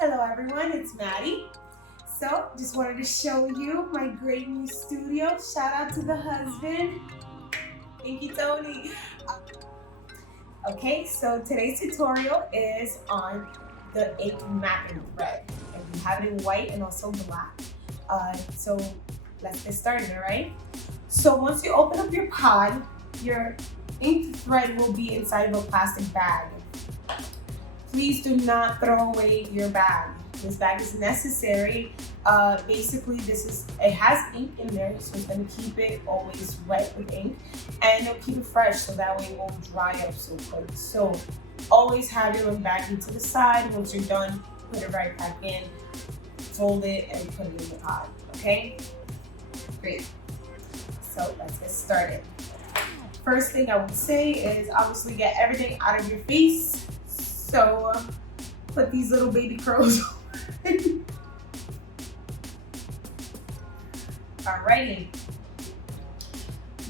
Hello everyone, it's Maddie. So just wanted to show you my great new studio. Shout out to the husband. Thank you, Tony. Okay, so today's tutorial is on the ink mapping thread. And we have it in white and also black. So let's get started, all right? So once you open up your pod, your ink thread will be inside of a plastic bag. Please do not throw away your bag. This bag is necessary. Basically, it has ink in there, so it's gonna keep it always wet with ink, and it'll keep it fresh, so that way it won't dry up so quick. So always have your little baggie to the side. Once you're done, put it right back in, fold it, and put it in the pod. Okay? Great. So let's get started. First thing I would say is obviously get everything out of your face. So put these little baby curls on. Alrighty.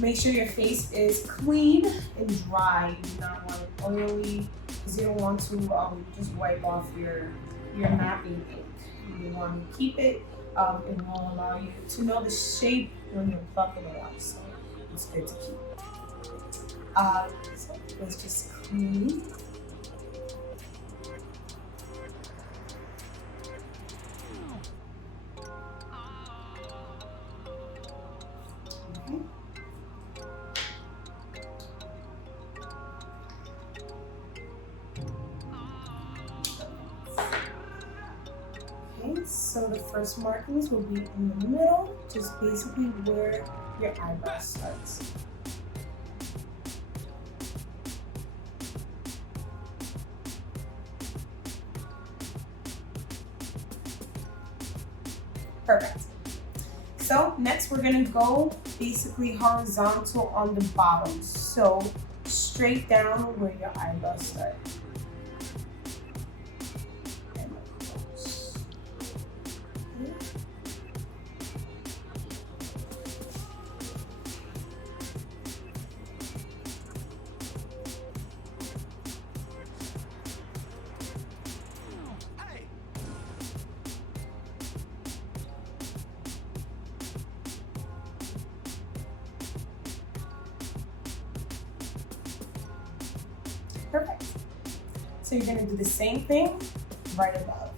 Make sure your face is clean and dry. You do not want it oily because you don't want to just wipe off your mapping ink. You want to keep it. It will allow you to know the shape when you're plucking it out. So it's good to keep. So let's just clean. Okay, so the first markings will be in the middle, just basically where your eyebrow starts. Perfect. So next we're gonna go basically horizontal on the bottom. So straight down where your eyebrows start. And close. Okay. Perfect. So you're gonna do the same thing right above.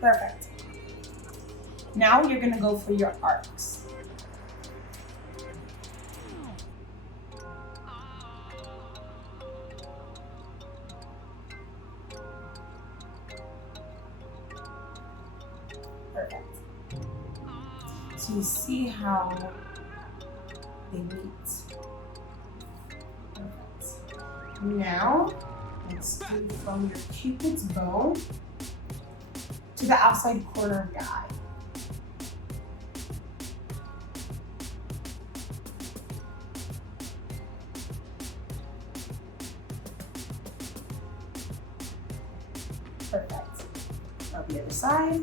Perfect. Now you're gonna go for your arcs. Perfect. So you see how they meet. Perfect. Now, let's do from your cupid's bow to the outside corner of your eye. Perfect. Now the other side.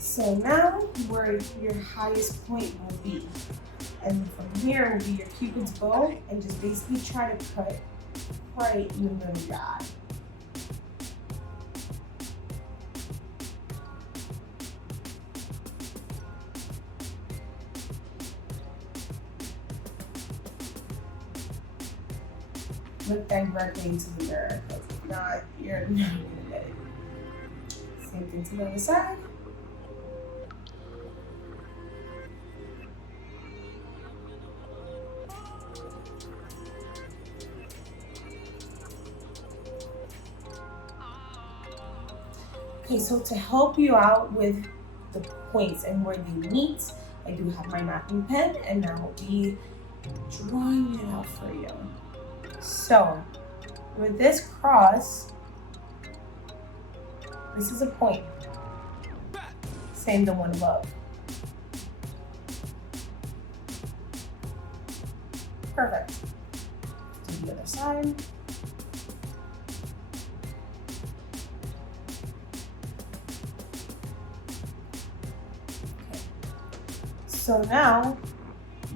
So now where your highest point will be. And from here will be your cupid's bow, and just basically try to cut right in the middle of your eye. Look directly into the mirror, because if not, you're not gonna get it. Same thing to the other side. Okay, so to help you out with the points and where they meet, I do have my mapping pen, and I will be drawing it out for you. So, with this cross, this is a point. Same the one above. Perfect. Do the other side. Okay. So now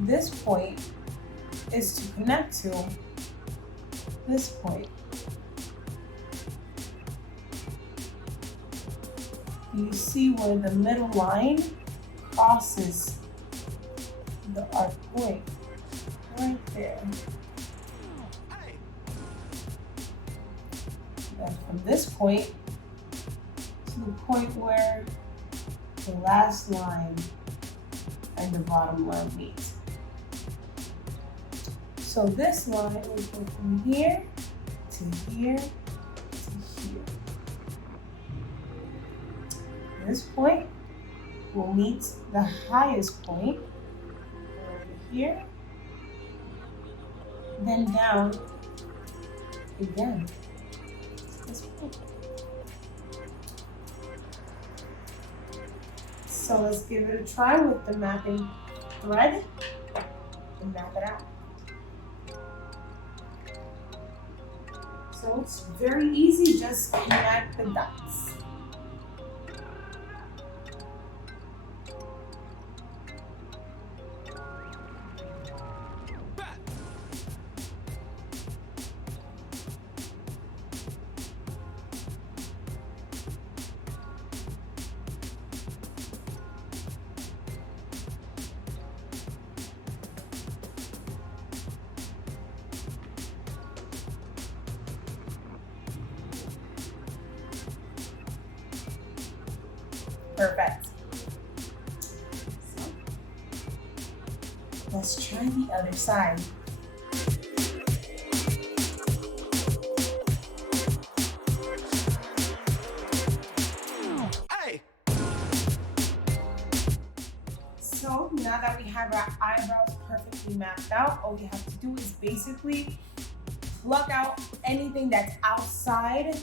this point is to connect to this point. You see where the middle line crosses the arc point, right there. Then from this point to the point where the last line and the bottom line meet. So this line will go from here to here to here. This point will meet the highest point over here, then down again to this point. So let's give it a try with the mapping thread and map it out. So it's very easy, just connect the dots. Perfect. So, let's try the other side. Hey. So now that we have our eyebrows perfectly mapped out, all we have to do is basically pluck out anything that's outside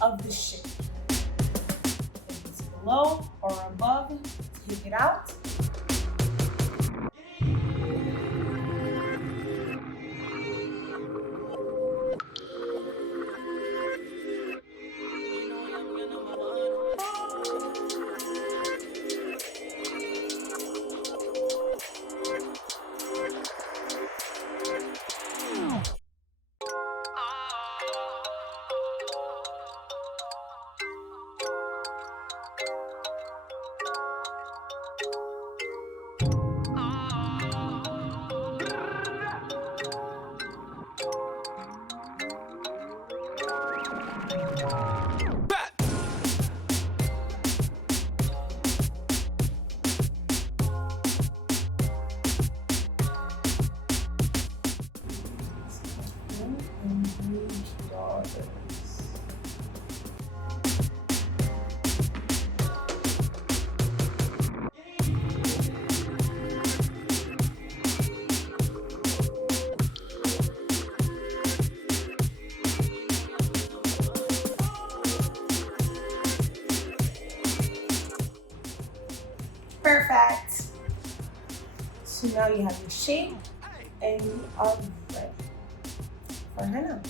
of the shape. Below or above, take it out. Perfect. So now you have your shape and you are ready for henna.